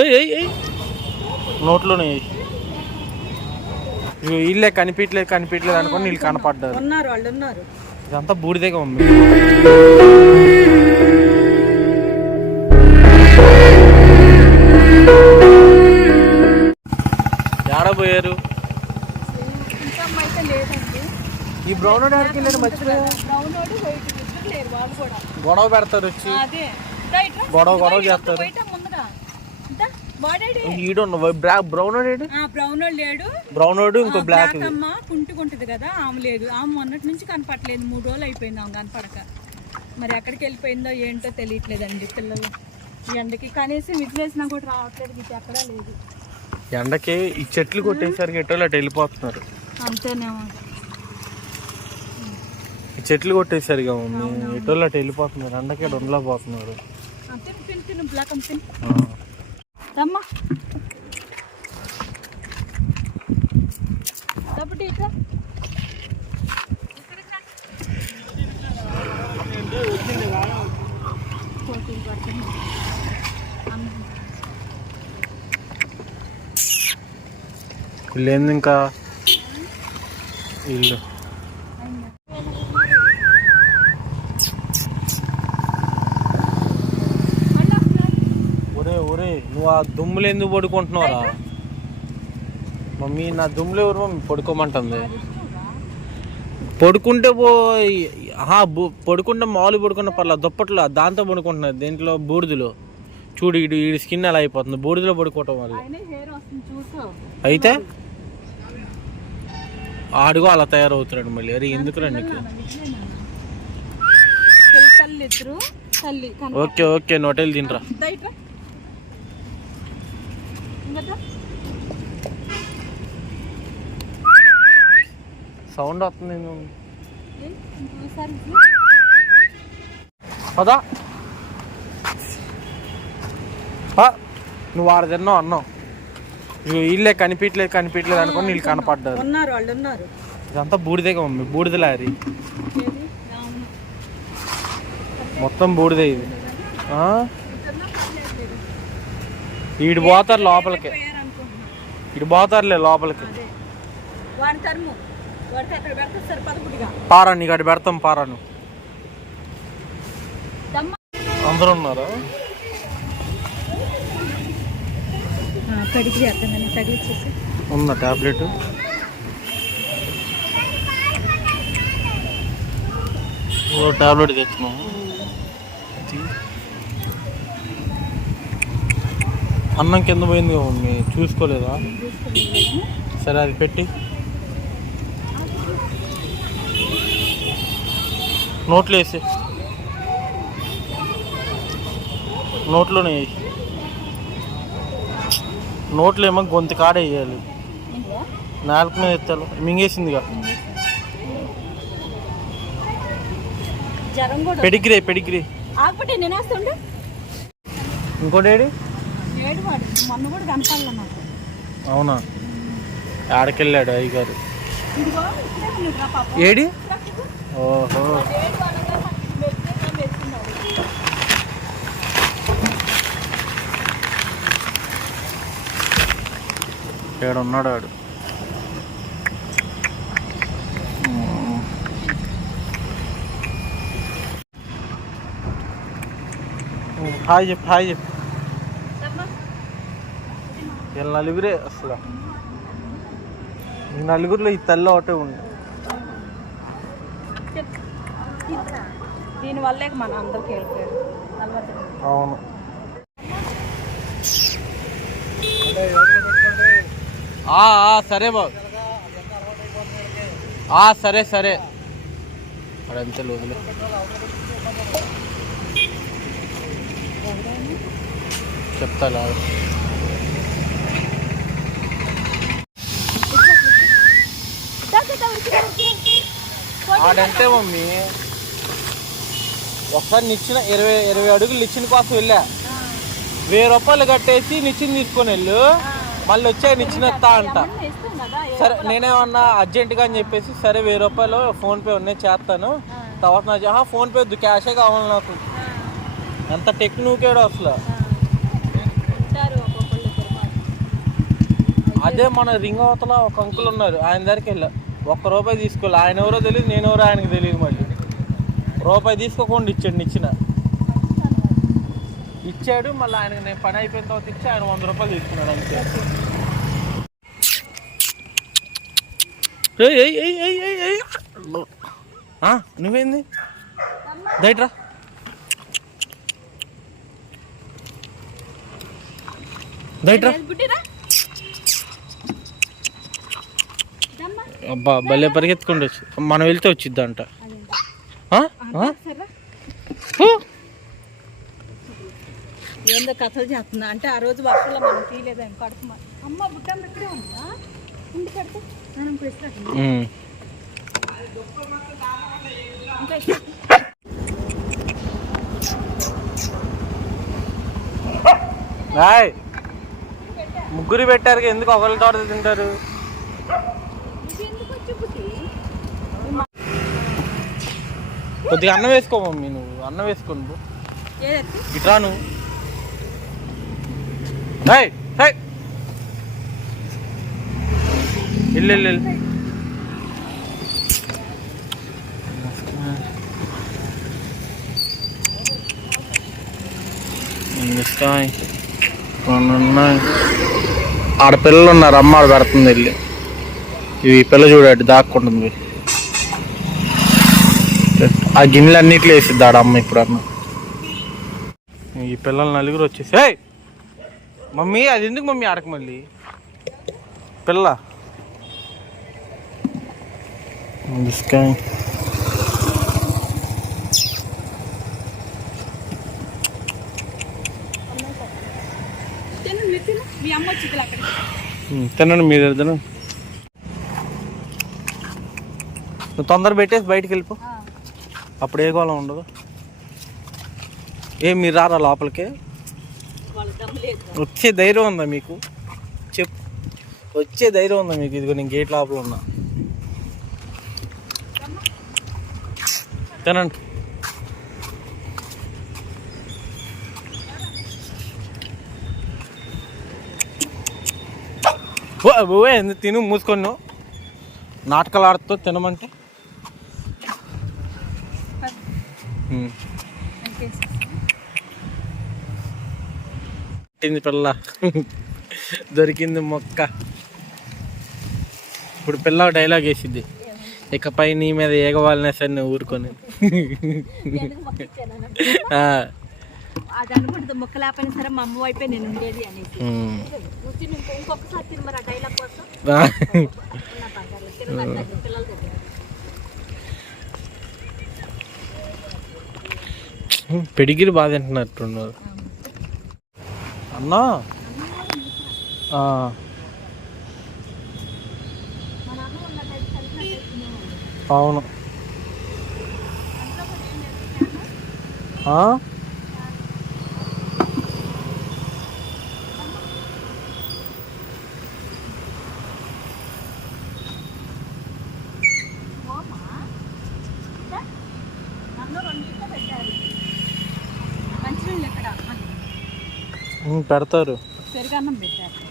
ఏయ్, ఏయ్, ఏయ్. నోట్లోనే వీళ్ళే కనిపించలేదు కనిపించలేదు అనుకొని వీళ్ళు కనపడ్డారు. ఉన్నారు వాళ్ళు ఉన్నారు. ఇదంతా బూడిదేగా మమ్మీ పోయారు? ఈ బ్రౌన్ ఆడికి వెళ్ళాడు? మర్చిపోయా గొడవ పెడతారు వచ్చి. గొడవ గొడవ చేస్తారు. బయట ముందర దా, వాడాడే ఈడు బ్లాక్ బ్రౌన్ ఆ బ్రౌన్ లేడు. బ్రౌన్ ఇంకో బ్లాక్ అమ్మ కుంటుకుంటది కదా ఆమె లేదు ఆమె మొన్నటి నుంచి కనపట్లేదు మూడు రోజులు అయిపోయింది ఆమె కనపడక. మరి ఎక్కడికి వెళ్ళిపోయిందో ఏంటో తెలియట్లేదండి పిల్లలు. ఎండకి కనీసం విజిలేసినా కూడా రావట్లేదు ఇది ఎక్కడా లేదు. ఎండకి ఈ చెట్లు కొట్టేసరికి ఎటో అటు వెళ్ళిపోతున్నారు. అంతేనేమో ఈ చెట్లు కొట్టేసరిగా మమ్మీ ఎటో అటు వెళ్ళిపోతున్నారు ఎండకి ఉండలా పోతున్నారు ఆ, తిను తిను బ్లాక్ అమ్మ తిను ఆ. రమ్మా కాబట్టి ఇట్లా ఫోర్టీన్ పర్సెంట్ వీళ్ళు ఏంది ఇంకా ఇల్లు ఒరే ఒరే నువ్వు ఆ దుమ్ములు ఎందుకు పడుకుంటున్నావురా? మమ్మీ నా దుమ్ములు ఎవరు మమ్మీ? పడుకోమంటుంది. పడుకుంటే పో పడుకుంటే మామూలు పడుకున్న పర్లేదు దుప్పట్లో దాంతో పడుకుంటున్నారు దేంట్లో? బూడిదలో. చూడు ఇడు ఈ స్కిన్ అలా అయిపోతుంది బూడిదలో పడుకోవటం వల్ల. అయితే? ఆడుగో అలా తయారవుతున్నాడు మళ్ళీ. అరే తల్లి కనుక ఓకే ఓకే నోటెల్ తినరా ఇట్రా ఇంకా సౌండ్ వస్తుంది పదా. నువ్వు ఆడ తిన్నావు అన్నావు. వీళ్ళే కనిపించలేదు కనిపించలేదు అనుకొని వీళ్ళు కనపడ్డారు. ఇదంతా బూడిదేగా మమ్మీ బూడిద లారీ. మొత్తం బూడిదే ఇది? ఈడు పోతారు లోపలికి. ఇటు పోతారులే లోపలికి. పారా నీకు అటు పెడతాం పారా నువ్వు దమ్మ. అందరూ ఉన్నారా? ఉందా టాబ్లెట్. ఓ టాబ్లెట్ తెచ్చుకున్నాం. అన్నం కింద పోయింది చూసుకోలేదా. సరే అది పెట్టి. నోట్లో వేసి. నోట్లోనే వేయి నోట్లో ఏమో గొంతు కాడ వేయాలి. నాలుగు మీద ఎత్తాలి. మింగేసిందిగా. Pedigree Pedigree. నాకు. అవునా? ఆడకెళ్ళాడు అయ్యగారు. ఏడి. ఓహో. ఏడు ఉన్నాడు ఆడు హాయ్ చెప్పు హాయ్ చెప్పు. వీళ్ళ నలుగురే అసలు. నలుగురిలో ఈ తల్లి ఒకటే ఉంది దీని వల్లే మన అందరికి వెళ్ళిపోయాడు అలవాటు అవును. ఆ, ఆ, సరే బాబు. ఆ, సరే సరే. అడంతే లోదులే చెప్తా లాగు. ఆడంటే మమ్మీ ఒకసారి నిచ్చిన ఇరవై ఇరవై అడుగులు నిచ్చిన కోసం వెళ్ళా. వెయ్యి రూపాయలు కట్టేసి నిచ్చిన తీసుకొని వెళ్ళు. మళ్ళీ వచ్చే నిచ్చిన ఎత్తా అంట. సరే నేనేమన్నా అర్జెంటుగా అని చెప్పేసి సరే వెయ్యి రూపాయలు ఫోన్పే ఉన్నాయి చేస్తాను. తర్వాత నా ఫోన్పే వద్దు క్యాషే కావాలి నాకు. ఎంత టెక్నికేడో అసలు. అదే మన రింగ్ అవతల ఒక అంకుల్ ఉన్నారు ఆయన దగ్గరికి వెళ్ళా. ఒక్క రూపాయి తీసుకోవాలి ఆయన ఎవరో తెలియదు నేను ఎవరో ఆయనకు తెలియదు మళ్ళీ రూపాయి తీసుకోకుండా ఇచ్చాడు ఇచ్చిన ఇచ్చాడు మళ్ళీ ఆయనకు నేను పని అయిపోయిన తర్వాత ఇచ్చి ఆయన వంద రూపాయలు తీసుకున్నాడు అంతే నువ్వేంది దయట్రా దయట్రా అబ్బా భలే పరిగెత్తుకుంటూ వచ్చి మనం వెళ్తే వచ్చిద్దంట. ఏందో కథలు చేస్తున్నా అంటే ఆ రోజు వర్షంలో మనం అమ్మ ఇక్కడే ఉందా? ఇంటి. రాయ్ ముగ్గురు పెట్టారు ఎందుకు ఒకరి తోట తింటారు ఇది ఎందుకు వచ్చి బుట్టి కొద్దిగా అన్నం వేసుకో మమ్మీ నువ్వు. అన్నం వేసుకో నువ్వు. ఇట్రా నువ్వు ఇల్లు రాయ్ ఆడ పిల్లలు ఉన్నారు అమ్మ ఆడ పెడుతుంది వెళ్ళి ఇవి పిల్ల చూడండి దాక్కుంటుంది. ఆ గిన్నెలు అన్నిట్లో వేసిద్ది అమ్మ ఇప్పుడు అన్న. ఈ పిల్లలు నలుగురు వచ్చేసి "ఏయ్! మమ్మీ అది ఎందుకు మమ్మీ ఆడక మళ్ళీ? పిల్ల. బిస్కాయ్ తిను మీరు తినండి మీరు ఇద్దరు నువ్వు తొందర పెట్టేసి బయటికి వెళ్ళిపో. అప్పుడు ఏ గోళం ఉండదు. ఏ మీరు రారా లోపలికి? వచ్చే ధైర్యం ఉందా మీకు? చెప్పు. వచ్చే ధైర్యం ఉందా మీకు? ఇదిగో నేను గేట్ లోపల ఉన్నా. తినండి. తిను మూసుకొని నువ్వు. నాటకాలు ఆడుతూ తినమంటే? పుట్టింది పిల్ల దొరికింది మొక్క ఇప్పుడు పిల్ల డైలాగ్ వేసిద్ది ఇకపై నీ మీద ఏగవాలనే సరే నువ్వు ఊరుకొని అది అనుకుంటుంది మొక్క లేకపోయినా సరే మా అమ్మ వైపే నేను ఉండేది అనేసి ఇంకో- ఇంకొకసారి డైలాగ్ కోసం పిల్లల పెడిగిరి బాధ తింటున్నట్టున్నారు. అన్నా? అవును. ఆ అందులో కూడా ఏం లేదు. ఆ? మోమా? ఇదా? నన్ను రెండింటిలో పెట్టారు మంచినీళ్ళు ఎక్కడ ఉమ్, పెడతారు. పెరుగన్నం పెట్టారు.